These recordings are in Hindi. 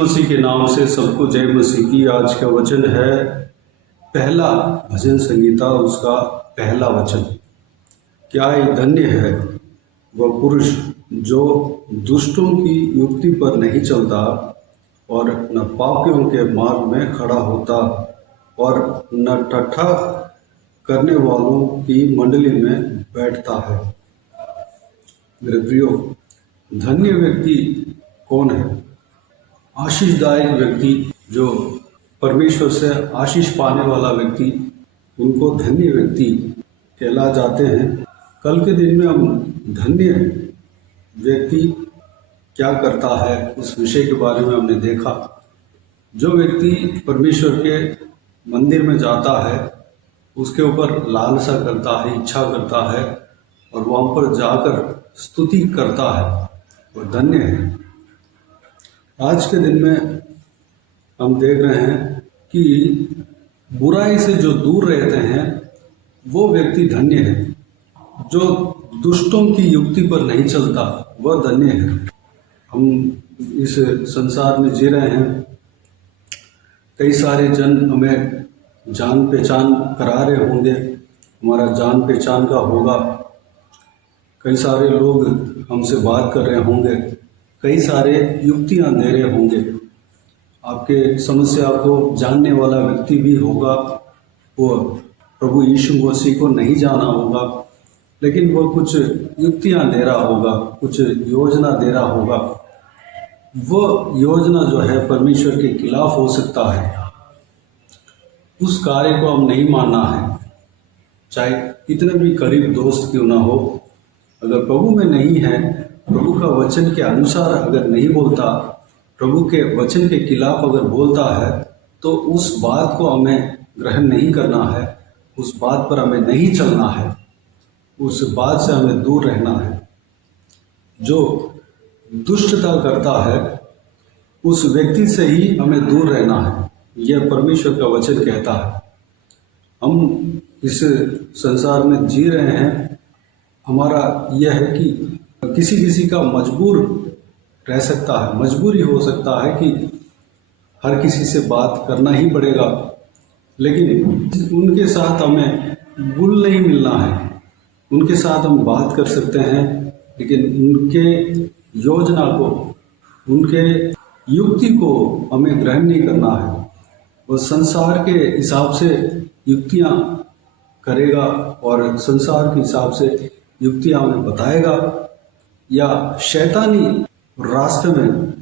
मसीह के नाम से सबको जय मसीह की। आज का वचन है पहला भजन संगीता, उसका पहला वचन। क्या ही धन्य है वह पुरुष जो दुष्टों की युक्ति पर नहीं चलता और न पापियों के मार्ग में खड़ा होता और न ठट्ठा करने वालों की मंडली में बैठता है। मेरे प्रियो, धन्य व्यक्ति कौन है? आशीषदायक व्यक्ति, जो परमेश्वर से आशीष पाने वाला व्यक्ति, उनको धन्य व्यक्ति कहला जाते हैं। कल के दिन में हम धन्य व्यक्ति क्या करता है उस विषय के बारे में हमने देखा। जो व्यक्ति परमेश्वर के मंदिर में जाता है, उसके ऊपर लालसा करता है, इच्छा करता है और वहाँ पर जाकर स्तुति करता है, वो धन्य है। आज के दिन में हम देख रहे हैं कि बुराई से जो दूर रहते हैं वो व्यक्ति धन्य है। जो दुष्टों की युक्ति पर नहीं चलता वह धन्य है। हम इस संसार में जी रहे हैं, कई सारे जन हमें जान पहचान करा रहे होंगे, हमारा जान पहचान का होगा। कई सारे लोग हमसे बात कर रहे होंगे, कई सारे युक्तियां दे रहे होंगे। आपके समस्या को जानने वाला व्यक्ति भी होगा, वो प्रभु यीशु मसीह को नहीं जाना होगा, लेकिन वो कुछ युक्तियां दे रहा होगा, कुछ योजना दे रहा होगा। वो योजना जो है परमेश्वर के खिलाफ हो सकता है। उस कार्य को हम नहीं मानना है, चाहे कितने भी करीब दोस्त क्यों ना हो। अगर प्रभु में नहीं है, प्रभु का वचन के अनुसार अगर नहीं बोलता, प्रभु के वचन के खिलाफ अगर बोलता है, तो उस बात को हमें ग्रहण नहीं करना है, उस बात पर हमें नहीं चलना है, उस बात से हमें दूर रहना है। जो दुष्टता करता है उस व्यक्ति से ही हमें दूर रहना है, यह परमेश्वर का वचन कहता है। हम इस संसार में जी रहे हैं, हमारा यह है कि किसी किसी का मजबूर रह सकता है, मजबूरी हो सकता है कि हर किसी से बात करना ही पड़ेगा, लेकिन उनके साथ हमें गुल नहीं मिलना है। उनके साथ हम बात कर सकते हैं, लेकिन उनके योजना को, उनके युक्ति को हमें ग्रहण नहीं करना है। वो संसार के हिसाब से युक्तियां करेगा और संसार के हिसाब से युक्तियां हमें बताएगा, या शैतानी रास्ते में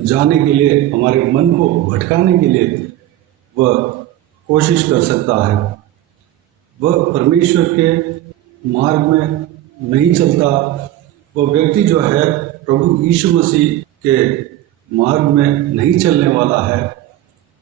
जाने के लिए, हमारे मन को भटकाने के लिए वह कोशिश कर सकता है। वह परमेश्वर के मार्ग में नहीं चलता। वह व्यक्ति जो है प्रभु यीशु मसीह के मार्ग में नहीं चलने वाला है,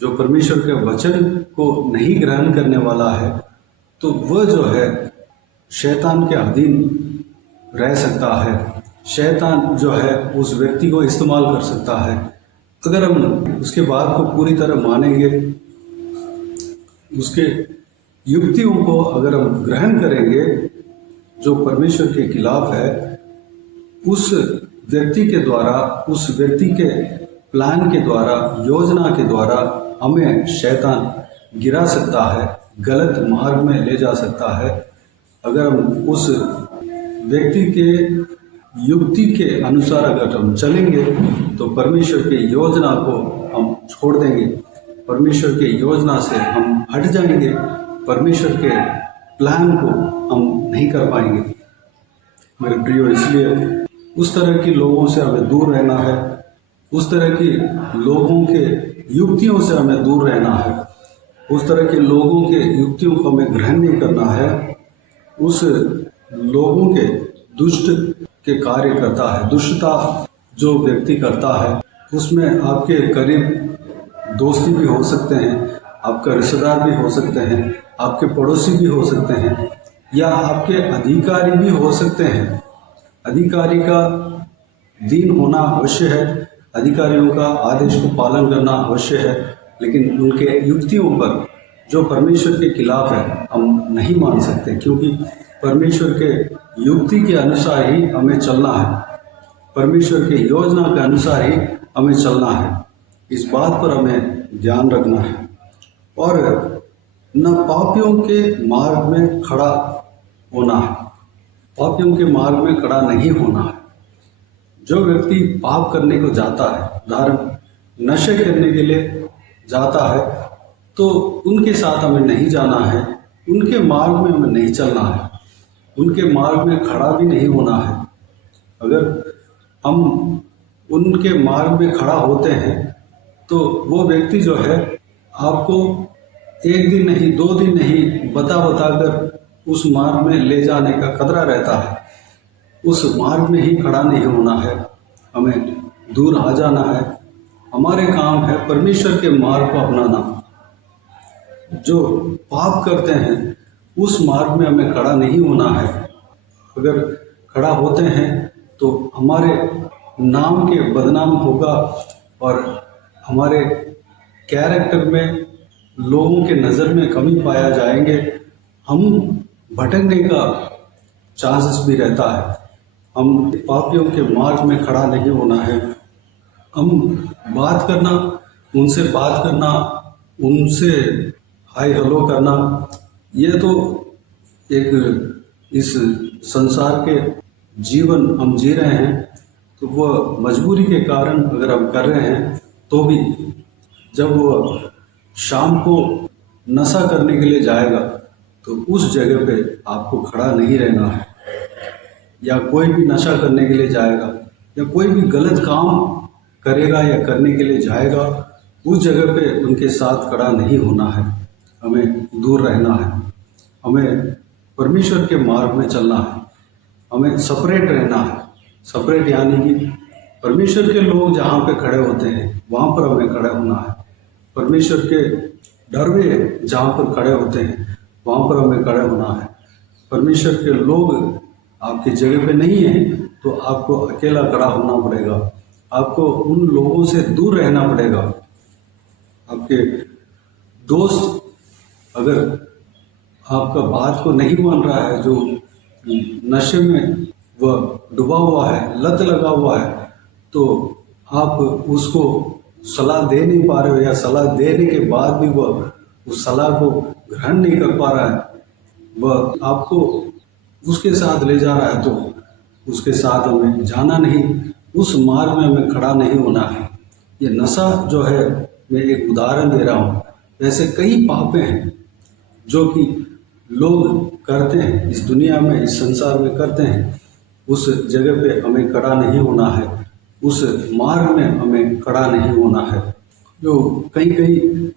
जो परमेश्वर के वचन को नहीं ग्रहण करने वाला है, तो वह जो है शैतान के अधीन रह सकता है। शैतान जो है उस व्यक्ति को इस्तेमाल कर सकता है। अगर हम उसके बात को पूरी तरह मानेंगे, उसके युक्तियों को अगर हम ग्रहण करेंगे जो परमेश्वर के खिलाफ है, उस व्यक्ति के द्वारा, उस व्यक्ति के प्लान के द्वारा, योजना के द्वारा हमें शैतान गिरा सकता है, गलत मार्ग में ले जा सकता है। अगर हम उस व्यक्ति के युक्ति के अनुसार अगर हम चलेंगे, तो परमेश्वर की योजना को हम छोड़ देंगे, परमेश्वर की योजना से हम हट जाएंगे, परमेश्वर के प्लान को हम नहीं कर पाएंगे। मेरे प्रियो, इसलिए उस तरह के लोगों से हमें दूर रहना है, उस तरह की लोगों के युक्तियों से हमें दूर रहना है, उस तरह के लोगों के युक्तियों को हमें ग्रहण नहीं करना है। उस लोगों के दुष्ट के कार्य करता है, दुष्टता जो व्यक्ति करता है, उसमें आपके करीब दोस्ती भी हो सकते हैं, आपका रिश्तेदार भी हो सकते हैं, आपके पड़ोसी भी हो सकते हैं, या आपके अधिकारी भी हो सकते हैं। अधिकारी का दीन होना अवश्य है, अधिकारियों का आदेश को पालन करना अवश्य है, लेकिन उनके युक्तियों पर जो परमेश्वर के खिलाफ है हम नहीं मान सकते, क्योंकि परमेश्वर के युक्ति के अनुसार ही हमें चलना है, परमेश्वर के योजना के अनुसार ही हमें चलना है। इस बात पर हमें ध्यान रखना है और न पापियों के मार्ग में खड़ा होना है। पापियों के मार्ग में खड़ा नहीं होना है। जो व्यक्ति पाप करने को जाता है, उदाहरण नशे करने के लिए जाता है, तो उनके साथ हमें नहीं जाना है, उनके मार्ग में हमें नहीं चलना है, उनके मार्ग में खड़ा भी नहीं होना है। अगर हम उनके मार्ग में खड़ा होते हैं तो वो व्यक्ति जो है आपको एक दिन नहीं, 2 दिन नहीं, बता कर उस मार्ग में ले जाने का खतरा रहता है। उस मार्ग में ही खड़ा नहीं होना है, हमें दूर आ जाना है। हमारे काम है परमेश्वर के मार्ग को अपनाना। जो पाप करते हैं उस मार्ग में हमें खड़ा नहीं होना है। अगर खड़ा होते हैं तो हमारे नाम के बदनाम होगा और हमारे कैरेक्टर में लोगों के नज़र में कमी पाया जाएंगे। हम भटकने का चांसेस भी रहता है। हम पापियों के मार्ग में खड़ा नहीं होना है। हम बात करना, उनसे बात करना, उनसे हाय हेलो करना, ये तो एक इस संसार के जीवन हम जी रहे हैं, तो वह मजबूरी के कारण अगर हम कर रहे हैं तो भी जब वह शाम को नशा करने के लिए जाएगा तो उस जगह पे आपको खड़ा नहीं रहना है। या कोई भी नशा करने के लिए जाएगा या कोई भी गलत काम करेगा या करने के लिए जाएगा, उस जगह पे उनके साथ खड़ा नहीं होना है, हमें दूर रहना है। हमें परमेश्वर के मार्ग में चलना है, हमें सेपरेट रहना है। सेपरेट यानी कि परमेश्वर के लोग जहाँ पे खड़े होते हैं वहाँ पर हमें खड़े होना है। परमेश्वर के डरवे जहाँ पर खड़े होते हैं वहाँ पर हमें खड़े होना है। परमेश्वर के लोग आपकी जगह पे नहीं हैं तो आपको अकेला खड़ा होना पड़ेगा। आपको उन लोगों से दूर रहना पड़ेगा। आपके दोस्त अगर आपका बात को नहीं मान रहा है, जो नशे में वह डूबा हुआ है, लत लगा हुआ है, तो आप उसको सलाह दे नहीं पा रहे हो या सलाह देने के बाद भी वह उस सलाह को ग्रहण नहीं कर पा रहा है, वह आपको उसके साथ ले जा रहा है, तो उसके साथ हमें जाना नहीं, उस मार्ग में हमें खड़ा नहीं होना है। ये नशा जो है, मैं एक उदाहरण दे रहा हूँ, ऐसे कई पापे हैं जो कि लोग करते हैं, इस दुनिया में, इस संसार में करते हैं। उस जगह पे हमें खड़ा नहीं होना है, उस मार्ग में हमें खड़ा नहीं होना है। जो कहीं कहीं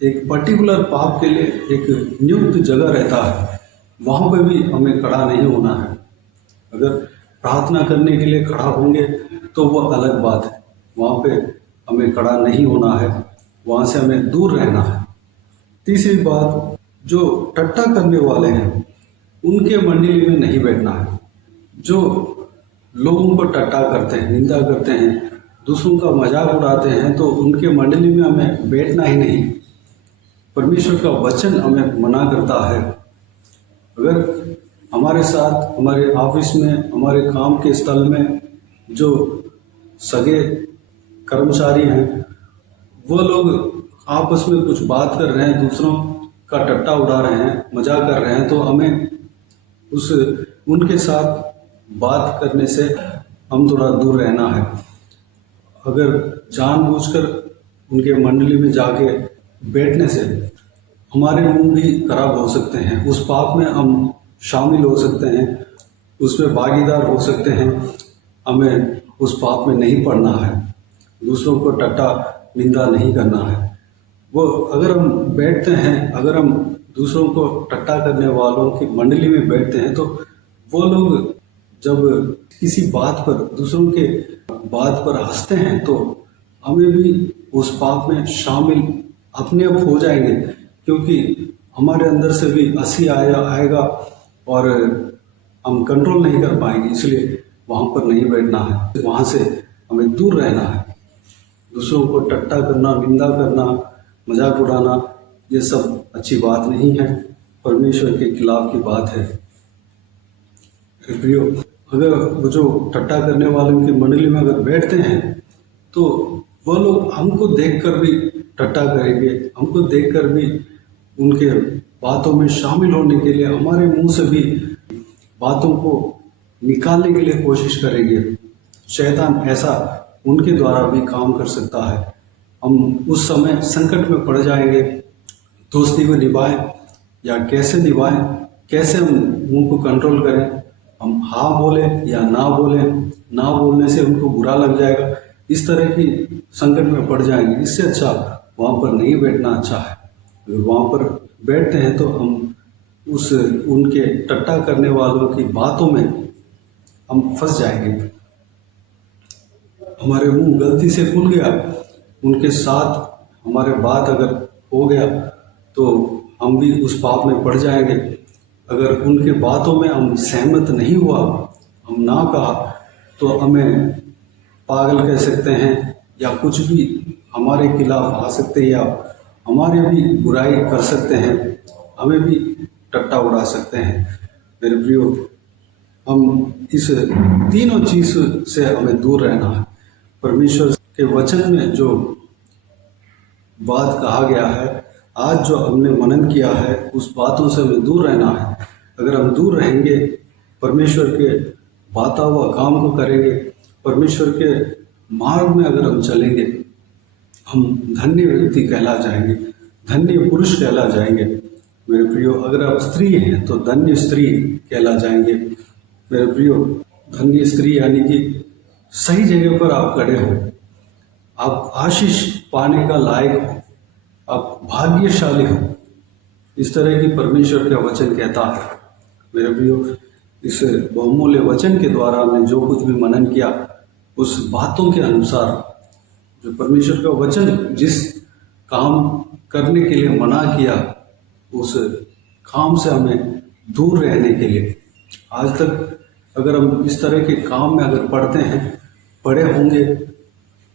एक पर्टिकुलर पाप के लिए एक नियुक्त जगह रहता है, वहाँ पे भी हमें खड़ा नहीं होना है। अगर प्रार्थना करने के लिए खड़ा होंगे तो वह अलग बात है, वहाँ पे हमें खड़ा नहीं होना है, वहाँ से हमें दूर रहना है। तीसरी बात, जो टट्टा करने वाले हैं उनके मंडली में नहीं बैठना है। जो लोगों को टट्टा करते हैं, निंदा करते हैं, दूसरों का मजाक उड़ाते हैं, तो उनके मंडली में हमें बैठना ही नहीं। परमेश्वर का वचन हमें मना करता है। अगर हमारे साथ, हमारे ऑफिस में, हमारे काम के स्थल में जो सगे कर्मचारी हैं, वो लोग आपस में कुछ बात कर रहे हैं, दूसरों का टट्टा उड़ा रहे हैं, मजाक कर रहे हैं, तो हमें उनके साथ बात करने से हम थोड़ा दूर रहना है। अगर जानबूझकर उनके मंडली में जाके बैठने से हमारे मुंह भी खराब हो सकते हैं, उस पाप में हम शामिल हो सकते हैं, उसमें भागीदार हो सकते हैं। हमें उस पाप में नहीं पड़ना है, दूसरों को टट्टा निंदा नहीं करना है। वो अगर हम बैठते हैं, अगर हम दूसरों को टट्टा करने वालों की मंडली में बैठते हैं, तो वो लोग जब किसी बात पर, दूसरों के बात पर हंसते हैं, तो हमें भी उस पाप में शामिल अपने आप हो जाएंगे, क्योंकि हमारे अंदर से भी हंसी आएगा और हम कंट्रोल नहीं कर पाएंगे। इसलिए वहाँ पर नहीं बैठना है, वहाँ से हमें दूर रहना है। दूसरों को टट्टा करना, निंदा करना, मजाक उड़ाना, ये सब अच्छी बात नहीं है, परमेश्वर के खिलाफ की बात है। प्रियो, अगर वो जो टट्टा करने वालों की मंडली में अगर बैठते हैं तो वह लोग हमको देखकर भी टट्टा करेंगे, हमको देखकर भी उनके बातों में शामिल होने के लिए हमारे मुंह से भी बातों को निकालने के लिए कोशिश करेंगे। शैतान ऐसा उनके द्वारा भी काम कर सकता है। हम उस समय संकट में पड़ जाएंगे, दोस्ती को निभाएं या कैसे निभाएं, कैसे हम मुंह को कंट्रोल करें, हम हाँ बोले या ना बोले, ना बोलने से उनको बुरा लग जाएगा, इस तरह की संकट में पड़ जाएंगे। इससे अच्छा वहाँ पर नहीं बैठना अच्छा है। अगर वहाँ पर बैठते हैं तो हम उनके टट्टा करने वालों की बातों में हम फंस जाएंगे। हमारे मुंह गलती से खुल गया, उनके साथ हमारे बात अगर हो गया तो हम भी उस पाप में पड़ जाएंगे। अगर उनके बातों में हम सहमत नहीं हुआ, हम ना कहा, तो हमें पागल कह सकते हैं या कुछ भी हमारे खिलाफ आ सकते हैं या हमारे भी बुराई कर सकते हैं, हमें भी टट्टा उड़ा सकते हैं। मेरे प्रियो, हम इस तीनों चीज़ से हमें दूर रहना है। परमेश्वर के वचन में जो बात कहा गया है, आज जो हमने मनन किया है, उस बातों से हमें दूर रहना है। अगर हम दूर रहेंगे, परमेश्वर के बाता हुआ काम को करेंगे, परमेश्वर के मार्ग में अगर हम चलेंगे, हम धन्य व्यक्ति कहला जाएंगे, धन्य पुरुष कहला जाएंगे। मेरे प्रियो, अगर आप स्त्री हैं तो धन्य स्त्री कहला जाएंगे। मेरे प्रियो, धन्य स्त्री यानी कि सही जगह पर आप खड़े हो, आप आशीष पाने का लायक हो, आप भाग्यशाली हो, इस तरह की परमेश्वर का वचन कहता है। मेरे प्रियो, इस बहुमूल्य वचन के द्वारा हमने जो कुछ भी मनन किया, उस बातों के अनुसार जो परमेश्वर का वचन जिस काम करने के लिए मना किया, उस काम से हमें दूर रहने के लिए, आज तक अगर हम इस तरह के काम में अगर पड़े होंगे,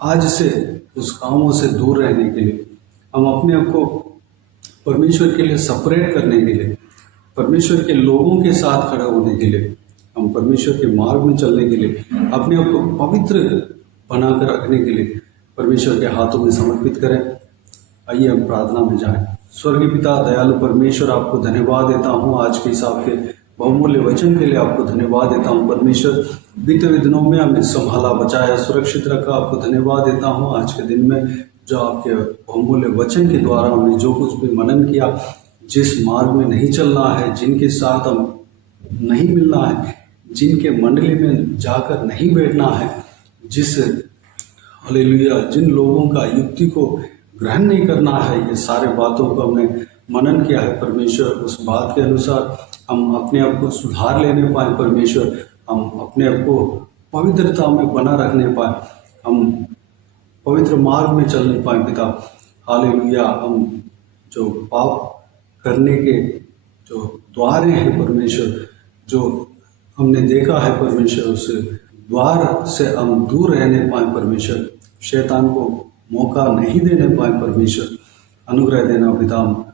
आज से उस कामों से दूर रहने के लिए, हम अपने आप को परमेश्वर के लिए सेपरेट करने के लिए, परमेश्वर के लोगों के साथ खड़ा होने के लिए, हम परमेश्वर के मार्ग में चलने के लिए, अपने आप को पवित्र बनाकर रखने के लिए परमेश्वर के हाथों में समर्पित करें। आइए हम प्रार्थना में जाएं। स्वर्गीय पिता, दयालु परमेश्वर, आपको धन्यवाद देता हूँ आज के इस आपके बहुमूल्य वचन के लिए। आपको धन्यवाद देता हूँ परमेश्वर, बीते हुए दिनों में हमें संभाला, बचाया, सुरक्षित रखा। आपको धन्यवाद देता हूँ आज के दिन में जो आपके बहुमूल्य वचन के द्वारा हमने जो कुछ भी मनन किया, जिस मार्ग में नहीं चलना है, जिनके साथ हम नहीं मिलना है, जिनके मंडली में जाकर नहीं बैठना है, हालेलुया, जिन लोगों का युक्ति को ग्रहण नहीं करना है, ये सारे बातों को हमने मनन किया है परमेश्वर। उस बात के अनुसार हम अपने आप को सुधार लेने पाए परमेश्वर, हम अपने आप को पवित्रता में बना रखने पाए, हम पवित्र मार्ग में चलने पाए पिता। हालेलुया, हम जो पाप करने के जो द्वार हैं परमेश्वर, जो हमने देखा है परमेश्वर, उस द्वार से हम दूर रहने पाए परमेश्वर, शैतान को मौका नहीं देने पाए परमेश्वर। अनुग्रह देना पिता, हम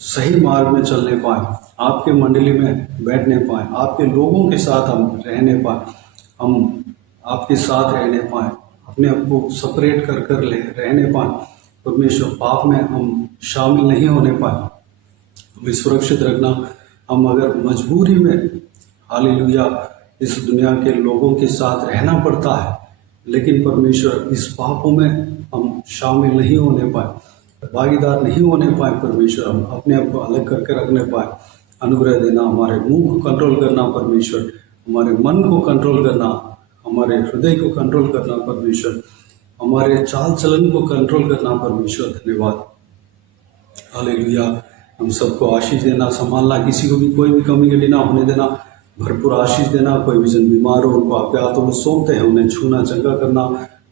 सही मार्ग में चलने पाए, आपके मंडली में बैठने पाए, आपके लोगों के साथ हम रहने पाए, हम आपके साथ रहने पाए, अपने आप को सेपरेट कर रहने पाए परमेश्वर। पाप में हम शामिल नहीं होने पाए, हमें सुरक्षित रखना। हम अगर मजबूरी में हालेलुया इस दुनिया के लोगों के साथ रहना पड़ता है, लेकिन परमेश्वर इस पापों में हम शामिल नहीं होने पाए, भागीदार नहीं होने पाए परमेश्वर, हम अपने आप को अलग करके रखने पाए। अनुग्रह देना, हमारे मुंह को कंट्रोल करना परमेश्वर, हमारे मन को कंट्रोल करना, हमारे हृदय को कंट्रोल करना परमेश्वर, हमारे चाल चलन को कंट्रोल करना परमेश्वर। धन्यवाद, हालेलुया। हम सबको आशीष देना, संभालना, किसी को भी कोई भी कमी गली ना होने देना, भरपूर आशीष देना। कोई भी जन बीमार हो, उनको आपके हाथों में सौंपते हैं, उन्हें छूना, चंगा करना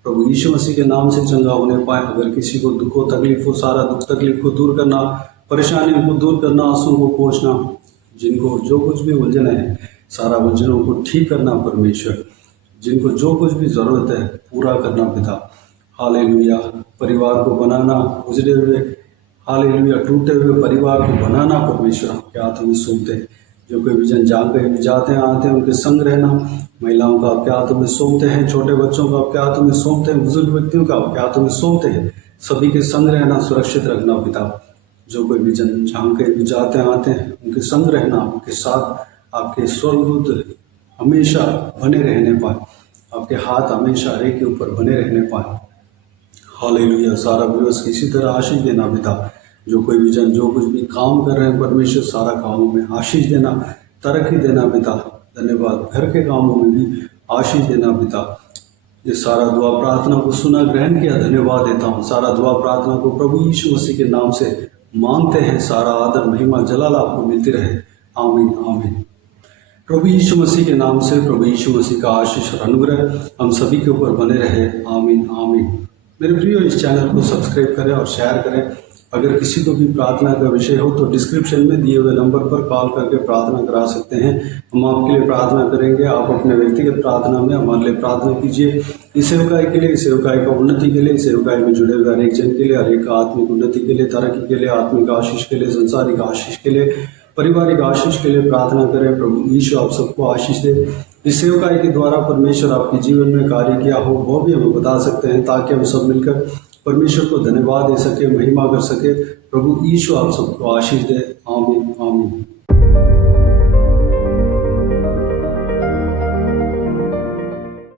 प्रभु यीशु मसीह के नाम से चंगा होने पाए। अगर किसी को दुख हो, तकलीफ हो, सारा दुख तकलीफ को दूर करना, परेशानियों को दूर करना, आंसुओं को पोंछना, जिनको जो कुछ भी उलझन है, सारा उलझनों को ठीक करना परमेश्वर, जिनको जो कुछ भी ज़रूरत है पूरा करना पिता। हालेलुया, परिवार को बनाना, उजड़े हुए हालेलुया टूटे हुए परिवार को बनाना परमेश्वर आपके हाथों में सौंपते हैं। जो कोई भी जन जहाँ कहीं भी जाते हैं आते हैं उनके संग रहना। महिलाओं का आपके हाथों में सौंपते हैं, छोटे बच्चों का आपके हाथों में सौंपते हैं, बुजुर्ग व्यक्तियों का आपके हाथों में सौंपते हैं। सभी के संग रहना, सुरक्षित रखना पिता। जो कोई भी जन जहाँ कहीं भी जाते हैं आते हैं उनके संग रहना, उनके साथ आपके स्वर्गदूत हमेशा बने रहने पाए, आपके हाथ हमेशा हर एक के ऊपर बने रहने पाए। हालेलुया। सारा दिवस इसी तरह आशीष देना पिता। जो कोई भी जन जो कुछ भी काम कर रहे हैं परमेश्वर सारा कामों में आशीष देना, तरक्की देना पिता। धन्यवाद। घर के कामों में भी आशीष देना पिता। ये सारा दुआ प्रार्थना को सुना, ग्रहण किया, धन्यवाद देता हूँ। सारा दुआ प्रार्थना को प्रभु यीशु मसीह के नाम से मांगते हैं। सारा आदर महिमा जलाल आपको मिलती रहे। आमीन आमीन। प्रभु यीशु मसीह के नाम से प्रभु यीशु मसीह का आशीष और अनुग्रह हम सभी के ऊपर बने रहे। आमीन आमीन। मेरे प्रियो, इस चैनल को सब्सक्राइब करें और शेयर करें। अगर किसी को भी प्रार्थना का विषय हो तो डिस्क्रिप्शन में दिए हुए नंबर पर कॉल करके प्रार्थना करा सकते हैं। हम आपके लिए प्रार्थना करेंगे। आप अपने व्यक्तिगत प्रार्थना में हमारे लिए प्रार्थना कीजिए। इस सेवकाई के लिए, इस सेवकाई का उन्नति के लिए, इस सेवकाई में जुड़े हुए हर एक जन के लिए, हर एक आत्मिक उन्नति के लिए, तरक्की के लिए, आत्मिक आशीष के लिए, संसारिक आशीष के लिए, पारिवारिक आशीष के लिए प्रार्थना करें। प्रभु यीशु आप सबको आशीष दे। इस सेवकाई के द्वारा परमेश्वर आपके जीवन में कार्य किया हो वो भी हमें बता सकते हैं, ताकि हम सब मिलकर परमेश्वर को धन्यवाद दे सके, महिमा कर सके। प्रभु यीशु आप सबको आशीष दे। आमीन आमीन।